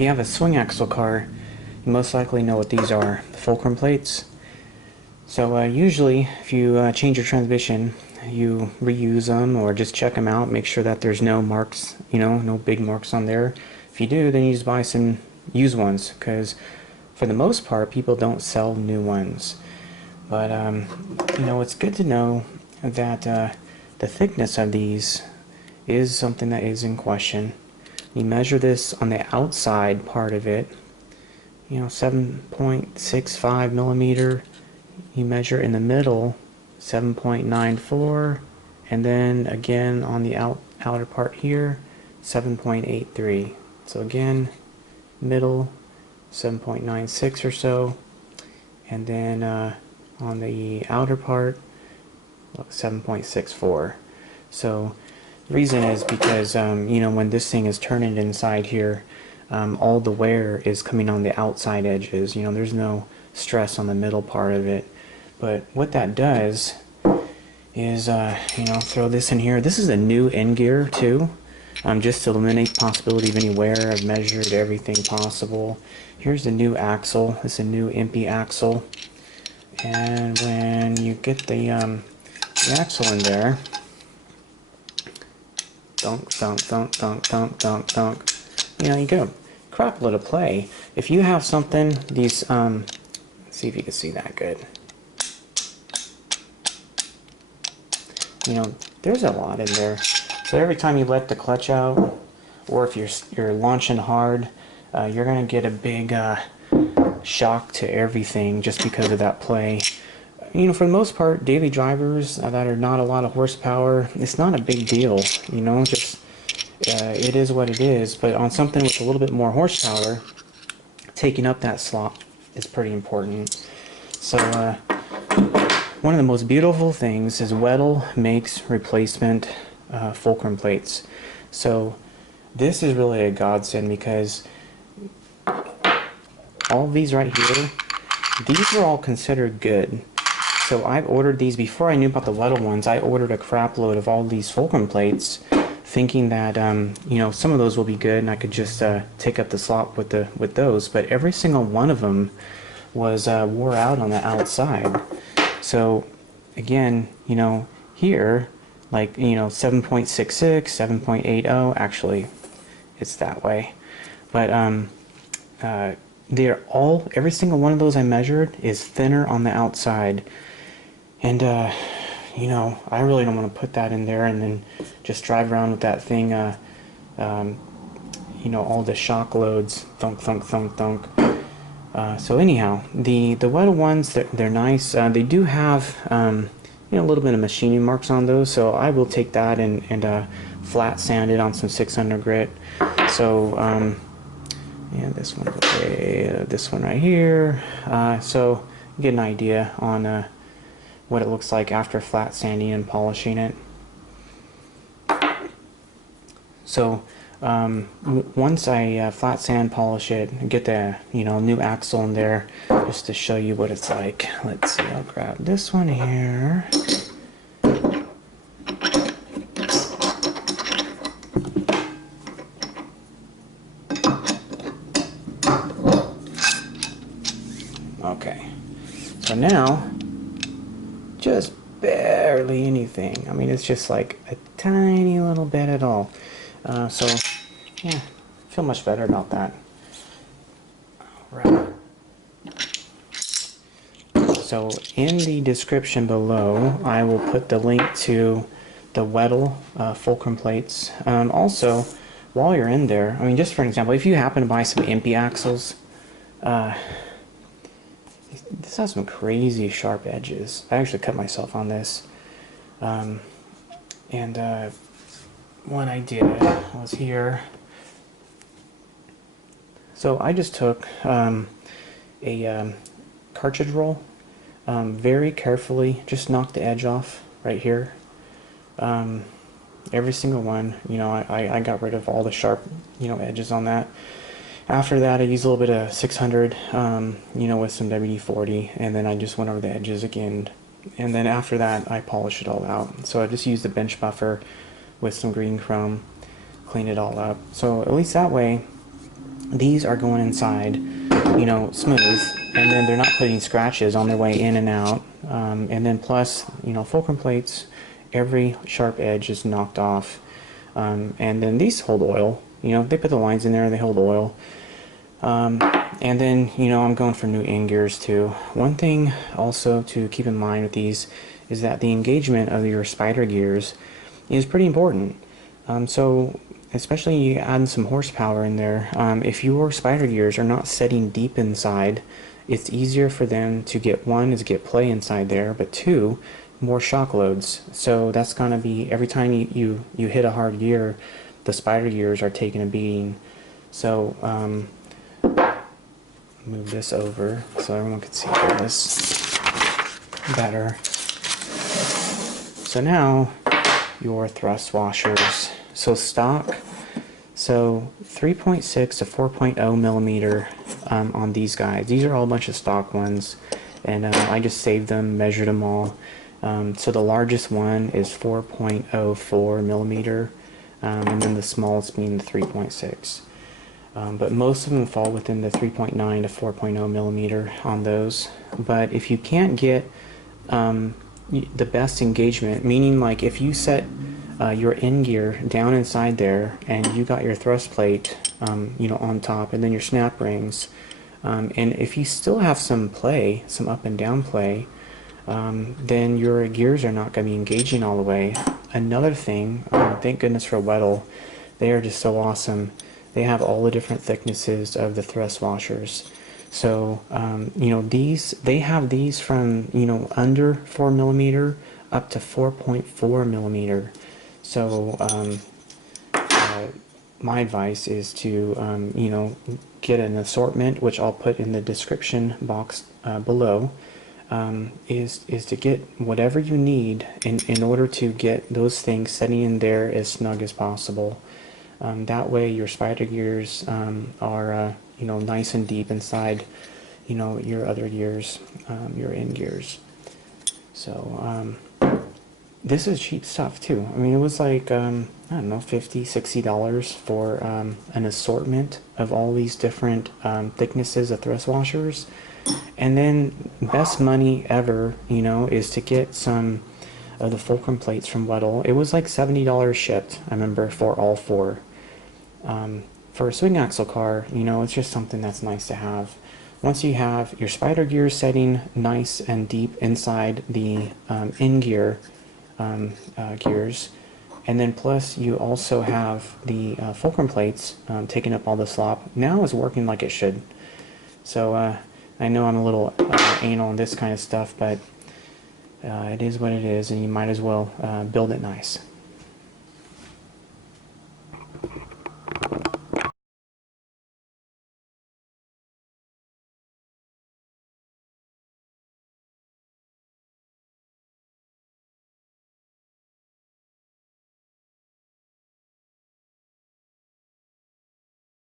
if you have a swing axle car, you most likely know what these are, the Fulcrum plates. So usually if you change your transmission, you reuse them or just check them out, make sure that there's no marks, no big marks on there. If you do, then you just buy some used ones, because for the most part people don't sell new ones. But it's good to know that the thickness of these is something that is in question. You measure this on the outside part of it, 7.65 millimeter. You measure in the middle 7.94, and then again on the outer part here 7.83. So again, middle 7.96 or so, and then on the outer part 7.64. So the reason is because when this thing is turning inside here, all the wear is coming on the outside edges. There's no stress on the middle part of it. But what that does is throw this in here. This is a new end gear too, just to eliminate the possibility of any wear. I've measured everything possible. Here's the new axle. It's a new empty axle, and when you get the axle in there, dunk, dunk, dunk, dunk, dunk, dunk, dunk. You get a crap load of play. If you have something, these, let's see if you can see that good. There's a lot in there. So every time you let the clutch out, or if you're launching hard, you're gonna get a big shock to everything just because of that play. For the most part, daily drivers that are not a lot of horsepower, it's not a big deal. Just it is what it is. But on something with a little bit more horsepower, taking up that slot is pretty important. So one of the most beautiful things is Weddell makes replacement Fulcrum plates. So this is really a godsend, because all of these right here, these are all considered good. So I've ordered these before I knew about the Weddell ones. I ordered a crap load of all these Fulcrum plates, thinking that some of those will be good and I could just take up the slot with those. But every single one of them was wore out on the outside. So again, here, like 7.66, 7.80, actually it's that way. But every single one of those I measured is thinner on the outside. And I really don't want to put that in there and then just drive around with that thing, all the shock loads, thunk, thunk, thunk, thunk. So anyhow, the Weddell ones, they're nice. They do have a little bit of machining marks on those, so I will take that and flat sand it on some 600 grit. So yeah, this one's okay. This one right here. So you get an idea on what it looks like after flat sanding and polishing it. So once I flat sand polish it and get the new axle in there, just to show you what it's like. Let's see, I'll grab this one here. Okay, so now just barely anything. I mean, it's just like a tiny little bit at all. So yeah, I feel much better about that. Alright. So in the description below, I will put the link to the Weddell Fulcrum plates. Also, while you're in there, I mean, just for an example, if you happen to buy some empty axles, this has some crazy sharp edges. I actually cut myself on this. What I did was here. So I just took a cartridge roll, very carefully just knocked the edge off right here. Every single one, I got rid of all the sharp, edges on that. After that, I used a little bit of 600, with some WD-40, and then I just went over the edges again. And then after that, I polished it all out. So I just used a bench buffer with some green chrome, clean it all up. So at least that way, these are going inside, you know, smooth, and then they're not putting scratches on their way in and out. And then plus, you know, Fulcrum plates, every sharp edge is knocked off. And then these hold oil. You know, they put the lines in there, they hold oil. And then, you know, I'm going for new end gears too. One thing also to keep in mind with these is that the engagement of your spider gears is pretty important. So especially you add some horsepower in there. If your spider gears are not setting deep inside, it's easier for them to get, one, is get play inside there, but two, more shock loads. So that's going to be, every time you hit a hard gear, the spider gears are taking a beating. So move this over so everyone can see this better. So now your thrust washers. So stock, so 3.6 to 4.0 millimeter on these guys. These are all a bunch of stock ones, and I just saved them, measured them all. So the largest one is 4.04 millimeter, and then the smallest being the 3.6. But most of them fall within the 3.9 to 4.0 millimeter on those. But if you can't get the best engagement, meaning like if you set your end gear down inside there and you got your thrust plate you know, on top, and then your snap rings, and if you still have some play, some up and down play, then your gears are not going to be engaging all the way. Another thing, thank goodness for Weddle, they are just so awesome. They have all the different thicknesses of the thrust washers. So, you know, they have these from, you know, under 4 millimeter up to 4.4 millimeter. So, my advice is to, you know, get an assortment, which I'll put in the description box below, is to get whatever you need in order to get those things setting in there as snug as possible. That way your spider gears are you know, nice and deep inside, you know, your other gears, your end gears. So this is cheap stuff too. I mean, it was like I don't know, $50, $60 for an assortment of all these different thicknesses of thrust washers. And then best money ever, you know, is to get some of the Fulcrum plates from Weddle. It was like $70 shipped, I remember, for all four. For a swing axle car, you know, it's just something that's nice to have. Once you have your spider gear setting nice and deep inside the in gear gears, and then plus you also have the Fulcrum plates taking up all the slop, now it's working like it should. So I know I'm a little anal on this kind of stuff, but it is what it is, and you might as well build it nice.